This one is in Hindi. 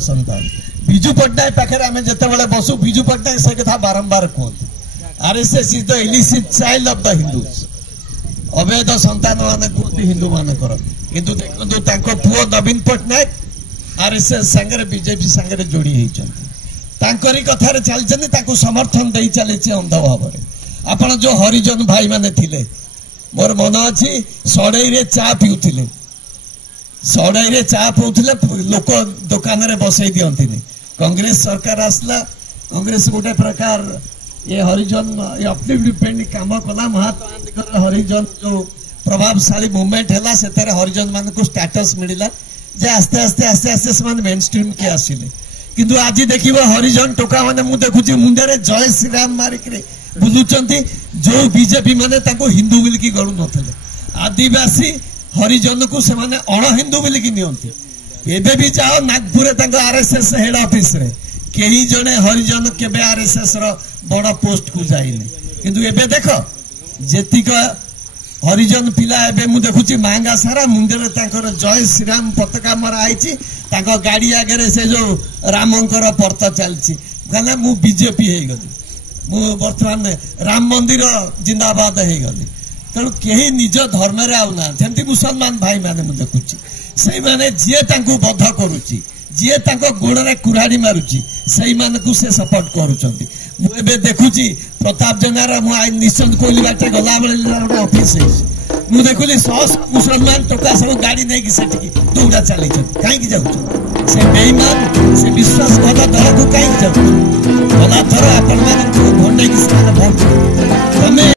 सन्तान विजु पट्टनायक पाखे आम जिते बसु विजु पट्टनायक से कथा बारंबार कहते RSS is the illicit child of the Hindus अवैध संतान मान कहते हिंदू मानकर किंतु देखो पुओ नवीन पट्टनायक आरएसएस सांगे बीजेपी सांगे जोड़ी होती कथार चलती समर्थन दे चली अंध भाव आपण जो हरिजन भाई माने थिले मोर मन अच्छी सड़ई रे चा पिउथिले सड़ई रे चा पिउथिले लोक दुकान रे बसई दियंती कांग्रेस सरकार आसला कांग्रेस गोटे प्रकार ये हरिजन अपलिफ्टमेंट काम कला महात्मा गांधी हरिजन जो प्रभावशाली मूवमेंट है हरिजन मान को स्टेटस मिला जे आस्ते आस्ते आस्ते आस्ते से मेन स्ट्रीम के आसिले किंतु आज देखिबो हरिजन टोका माने मु देखुची मुंडे जय श्री राम मारिक बुलुचंती जो बीजेपी माने ताको हिंदू बोलिकी गणु नथले आदिवासी हरिजन को से माने अण हिंदू बोलिकी नियंती एबे भी जाओ नागपुर ताको आरएसएस हेड ऑफिस रे केही जने हरिजन केबे आरएसएस रो बड़ पोस्ट को जाइले किंतु एबे देखो जेतिक हरिजन पिला एबे मु देखुची मांगा सारा मुंडे ताकर जय श्री राम पताका मरा आइची ताको गाड़ी आगे से जो रामंकर पर्ता चलची कहले मु बीजेपी हे गली मु वर्तमान राम मंदिर जिंदाबाद हो गली तेणु कहीं निज धर्म रे आउना जमती मुसलमान भाई माने मु देखुची सही माने जे तांको बद्ध करूची जे तांको गुण रे कुराड़ी मारुची सही मान को से सपोर्ट करूचंती मु एबे देखुची प्रताप जनार मु आई निशंत कोइली बाटे गला बेले ऑफिस है मु देखुली 100 मुसलमान टोका सब गाड़ी नहीं कि सेठी दौड़ा चली कहीं की जाउछ से बेईमान से विश्वासघात दल को कहीं जाउछ गला थर अपन मान को भोंडे की